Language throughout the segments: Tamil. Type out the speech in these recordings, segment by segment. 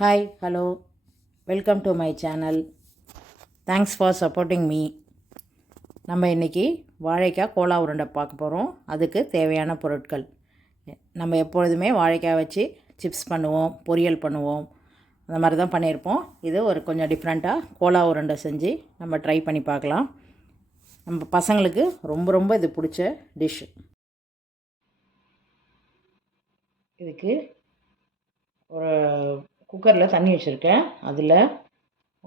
Hi hello welcome to my channel. Thanks for supporting me. நம்ம இன்றைக்கி வாழைக்காய் கோலா உருண்டை பார்க்க போகிறோம். அதுக்கு தேவையான பொருட்கள், நம்ம எப்பொழுதுமே வாழைக்காய் வச்சு சிப்ஸ் பண்ணுவோம், பொரியல் பண்ணுவோம், அந்த மாதிரி தான் பண்ணியிருப்போம். இது ஒரு கொஞ்சம் டிஃப்ரெண்ட்டாக கோலா உருண்டை செஞ்சு நம்ம ட்ரை பண்ணி பார்க்கலாம். நம்ம பசங்களுக்கு ரொம்ப ரொம்ப இது பிடிச்ச டிஷ். இதுக்கு ஒரு குக்கரில் தண்ணி வச்சுருக்கேன். அதில்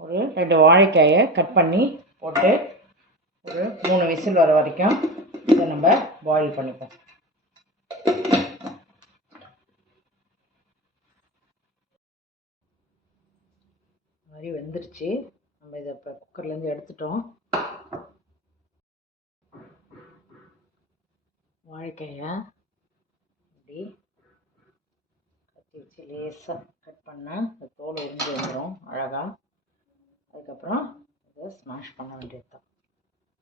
ஒரு 2 வாழைக்காயை கட் பண்ணி போட்டு ஒரு 3 விசில் வர வரைக்கும் இதை நம்ம பாயில் பண்ணிப்போம். இந்த மாதிரி வெந்துருச்சு. நம்ம இதை இப்போ குக்கர்லேருந்து எடுத்துட்டோம். வாழைக்காயை இப்படி கத்தி வச்சு லேசாக கட் பண்ணால் இந்த தோல் உறிஞ்சி வந்துடும் அழகாக. அதுக்கப்புறம் இதை ஸ்மாஷ் பண்ண வேண்டியது தான்.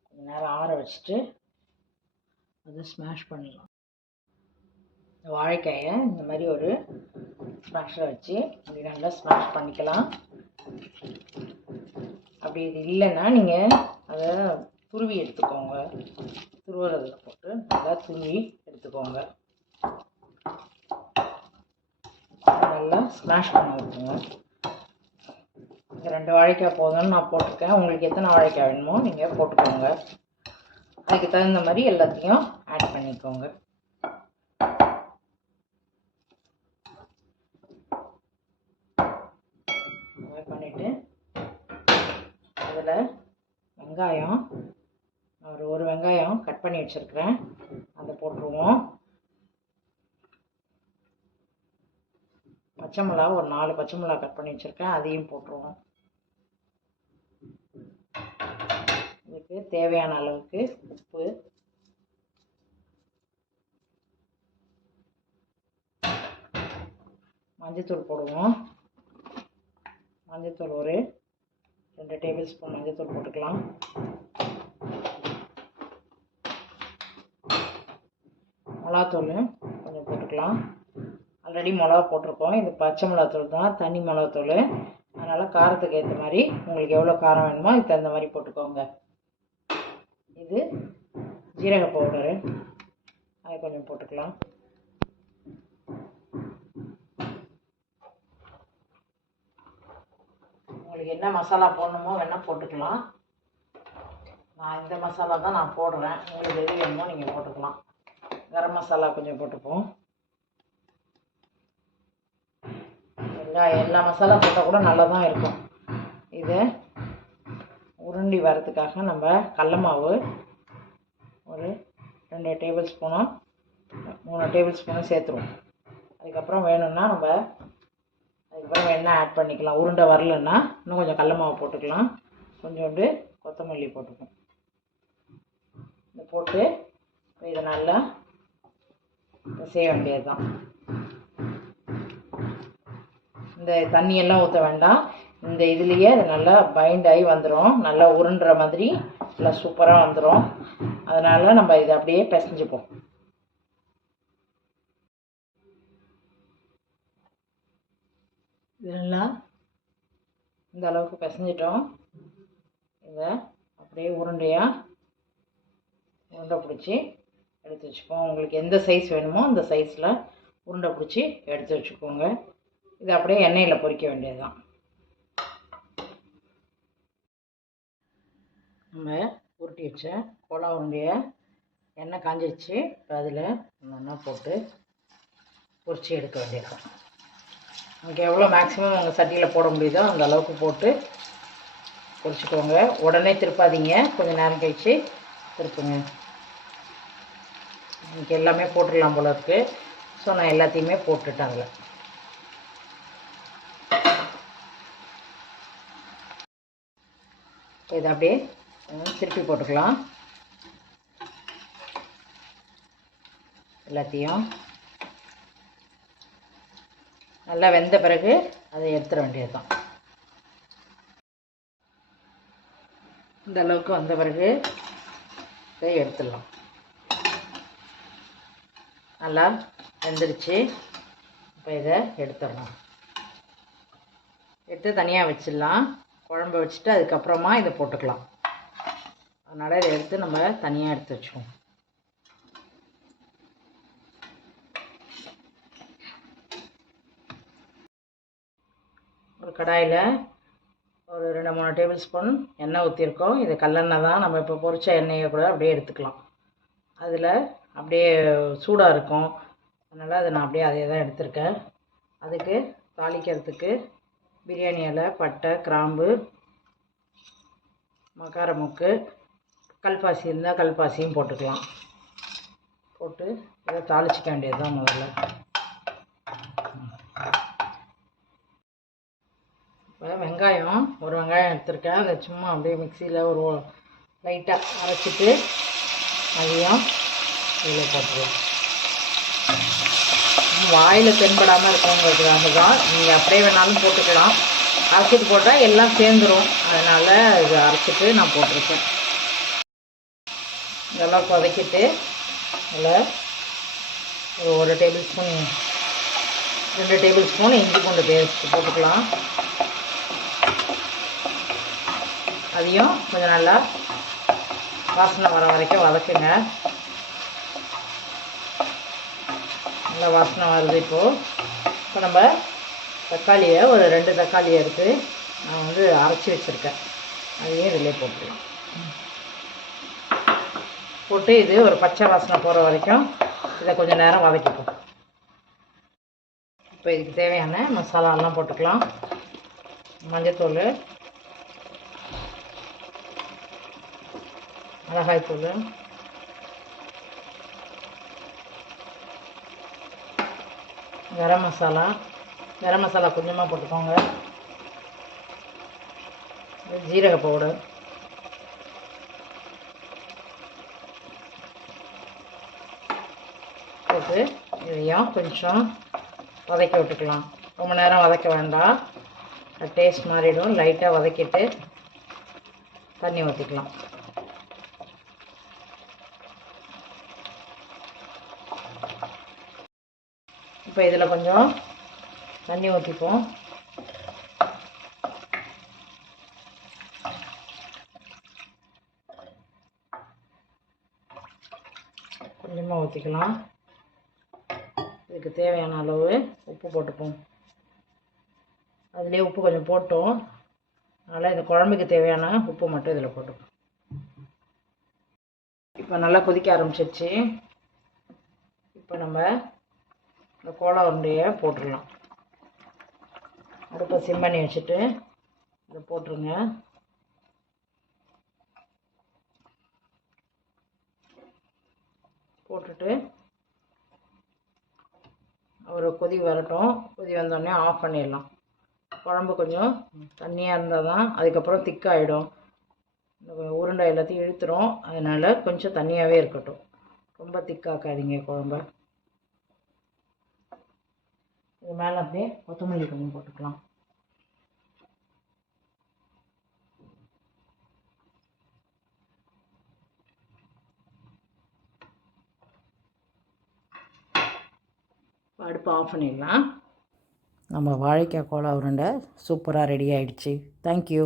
கொஞ்சம் நேரம் ஆற வச்சுட்டு அதை ஸ்மாஷ் பண்ணலாம். இந்த வாழைக்காயை இந்த மாதிரி ஒரு ஸ்மாஷரை வச்சு இப்படி நல்லா ஸ்மாஷ் பண்ணிக்கலாம். அப்படி இது இல்லைன்னா நீங்கள் அதை துருவி எடுத்துக்கோங்க. துருவுறதில் போட்டு நல்லா துருவி எடுத்துக்கோங்க. நல்லா ஸ்மாஷ் பண்ணி விட்டுருங்க. 2 வாழைக்காய் போதும்னு நான் போட்டிருக்கேன். உங்களுக்கு எத்தனை வாழைக்காய் வேணுமோ நீங்கள் போட்டுக்கோங்க. அதுக்கு தகுந்த மாதிரி எல்லாத்தையும் ஆட் பண்ணிக்கோங்க. பண்ணிவிட்டு அதில் வெங்காயம், ஒரு வெங்காயம் கட் பண்ணி வச்சுருக்கிறேன், அதை போட்டுருவோம். பச்சை மிளகா ஒரு 4 பச்சை மிளகா கட் பண்ணி வச்சுருக்கேன், அதையும் போட்டுருவோம். இதுக்கு தேவையான அளவுக்கு உப்பு, மஞ்சத்தூள் போடுவோம். மஞ்சத்தூள் ஒரு 2 டேபிள் ஸ்பூன் மஞ்சத்தூள் போட்டுக்கலாம். மிளகாத்தூள் கொஞ்சம் போட்டுக்கலாம். ஆல்ரெடி மிளகா போட்டிருக்கோம். இது பச்சை மிளகாத்தூள் தான், தனி மிளகாத்தூள். அதனால் காரத்துக்கு ஏற்ற மாதிரி உங்களுக்கு எவ்வளோ காரம் வேணுமோ அதுக்கு தகுந்த மாதிரி போட்டுக்கோங்க. இது ஜீரக பவுடரு, அது கொஞ்சம் போட்டுக்கலாம். உங்களுக்கு என்ன மசாலா போடணுமோ வேணால் போட்டுக்கலாம். நான் இந்த மசாலா தான் நான் போடுறேன். உங்களுக்கு எது வேணுமோ நீங்கள் போட்டுக்கலாம். கரம் மசாலா கொஞ்சம் போட்டுப்போம். எல்லா மசாலா போட்டால் கூட நல்லா தான் இருக்கும். இதை உருண்டி வரதுக்காக நம்ம கடல மாவு ஒரு 2 டேபிள் ஸ்பூனோ 3 டேபிள் ஸ்பூனும் சேர்த்துருவோம். அதுக்கப்புறம் வேணும்னா நம்ம அதுக்கப்புறம் வேணால் ஆட் பண்ணிக்கலாம். உருண்டை வரலன்னா இன்னும் கொஞ்சம் கடல மாவு போட்டுக்கலாம். கொஞ்சோண்டு கொத்தமல்லி போட்டுப்போம். இதை போட்டு இதை நல்லா செய்ய வேண்டியது தான். இந்த தண்ணியெல்லாம் ஊற்ற வேண்டாம். இந்த இதுலேயே அது நல்லா பைண்ட் ஆகி வந்துடும். நல்லா உருண்டுற மாதிரி நல்லா சூப்பராக வந்துடும். அதனால் நம்ம இதை அப்படியே பிசைஞ்சுப்போம். இதெல்லாம் இந்த அளவுக்கு பிசைஞ்சிட்டோம். இதை அப்படியே உருண்டை பிடிச்சி எடுத்து வச்சுப்போம். உங்களுக்கு எந்த சைஸ் வேணுமோ அந்த சைஸில் உருண்டை பிடிச்சி எடுத்து வச்சுக்கோங்க. இது அப்படியே எண்ணெயில் பொரிக்க வேண்டியது தான். நம்ம உருட்டி வச்ச கோலா உருண்டையை எண்ணெய் காஞ்சிடுச்சு. இப்போ அதில் எண்ணெய் போட்டு பொரிச்சு எடுக்க வேண்டியது தான். உங்களுக்கு எவ்வளோ மேக்ஸிமம் உங்கள் சட்டியில் போட முடியுதோ அந்த அளவுக்கு போட்டு பொரிச்சுக்கோங்க. உடனே திருப்பாதீங்க, கொஞ்சம் நேரம் கழித்து திருப்புங்க. இன்றைக்கி எல்லாமே போட்டுடலாம் போல இருக்குது. ஸோ நான் எல்லாத்தையுமே போட்டுட்டேன். அதில் இதை அப்படியே திருப்பி போட்டுக்கலாம். எல்லாத்தையும் நல்லா வெந்த பிறகு அதை எடுத்துட வேண்டியது தான். இந்த அளவுக்கு வந்த பிறகு இதை எடுத்துடலாம். நல்லா வெந்துடுச்சு. இப்போ இதை எடுத்துடலாம். எடுத்து தனியாக வச்சிடலாம். குழம்பு வச்சுட்டு அதுக்கப்புறமா இதை போட்டுக்கலாம். அதனால் இதை எடுத்து நம்ம தனியாக எடுத்து வச்சுக்குவோம். ஒரு கடாயில் ஒரு 2-3 டேபிள் ஸ்பூன் எண்ணெய் ஊற்றிருக்கோம். இது கல்லெண்ணெய் தான். நம்ம இப்போ பொரிச்ச எண்ணெயை கூட அப்படியே எடுத்துக்கலாம். அதில் அப்படியே சூடாக இருக்கும். அதனால் அதை நான் அப்படியே அதே தான் எடுத்திருக்கேன். அதுக்கு தாளிக்கிறதுக்கு பிரியாணி இலை, பட்டை, கிராம்பு, மக்கார முக்கு, கல்பாசி இருந்தால் கல்பாசியும் போட்டுக்கலாம். போட்டு இதை தாளிச்சிக்க வேண்டியது தான் முதல்ல. இப்போ வெங்காயம், ஒரு வெங்காயம் எடுத்திருக்கேன். அதை சும்மா அப்படியே மிக்சியில் ஒரு லைட்டாக அரைச்சிட்டு அதையும் இதில் போட்டுருவோம். வாயில் தென்படாமல் இருக்கவங்கிறதுக்காக தான். நீங்கள் அப்படியே வேணாலும் போட்டுக்கலாம். அரைச்சிட்டு போட்டால் எல்லாம் சேர்ந்துடும். அதனால் இது அரைச்சிட்டு நான் போட்டிருக்கேன். இதெல்லாம் கொதைக்கிட்டு அதில் ஒரு டேபிள் ஸ்பூன் 2 டேபிள் ஸ்பூன் இஞ்சி பூண்டு பேஸ்ட் போட்டுக்கலாம். அதையும் கொஞ்சம் நல்லா வாசனை வர வரைக்கும் வதக்குங்க. நல்லா வாசனை வருது. இப்போ நம்ம தக்காளியை ஒரு 2 தக்காளியை எடுத்து நான் வந்து அரைச்சி வச்சுருக்கேன். அதையும் இதிலே போட்டுக்கலாம். போட்டு இது ஒரு பச்சை வாசனை போகிற வரைக்கும் இதை கொஞ்சம் நேரம் வதக்கிப்போம். இப்போ இதுக்கு தேவையான மசாலாலாம் போட்டுக்கலாம். மஞ்சத்தூள், மிளகாய்த்தூள், கரம் மசாலா கொஞ்சமாக போட்டுக்கோங்க. ஜீரக பவுடர், போட்டு இதையும் கொஞ்சம் வதக்கி விட்டுக்கலாம். ரொம்ப நேரம் வதக்க வேண்டாம், டேஸ்ட் மாறிடும். லைட்டாக வதக்கிட்டு தண்ணி ஊற்றிக்கலாம். இப்போ இதில் கொஞ்சம் தண்ணி ஊற்றிப்போம். கொஞ்சமாக ஊற்றிக்கலாம். இதுக்கு தேவையான அளவு உப்பு போட்டுப்போம். அதுலேயே உப்பு கொஞ்சம் போட்டோம். அதனால் இந்த குழம்புக்கு தேவையான உப்பு மட்டும் இதில் போட்டுப்போம். இப்போ நல்லா கொதிக்க ஆரம்பிச்சிருச்சு. இப்போ நம்ம இந்த கோலா உருண்டையை போட்டுடலாம். அடுப்பை சிம் பண்ணி வச்சுட்டு இதை போட்டுருங்க. போட்டுட்டு ஒரு கொதி வரட்டும். கொதி வந்தோடனே ஆஃப் பண்ணிடலாம். குழம்பு கொஞ்சம் தண்ணியாக இருந்தால் தான் அதுக்கப்புறம் திக்காகிடும். உருண்டை எல்லாத்தையும் இழுத்துரும். அதனால் கொஞ்சம் தண்ணியாகவே இருக்கட்டும். ரொம்ப திக்காக்காதீங்க குழம்ப. இது மேலே அப்படியே கொத்தமல்லி கொஞ்சம் போட்டுக்கலாம். அடுப்பு ஆஃப் பண்ணிடலாம். நம்ம வாழைக்காய் கோலா உருண்டை சூப்பராக ரெடி ஆகிடுச்சு. தேங்க்யூ.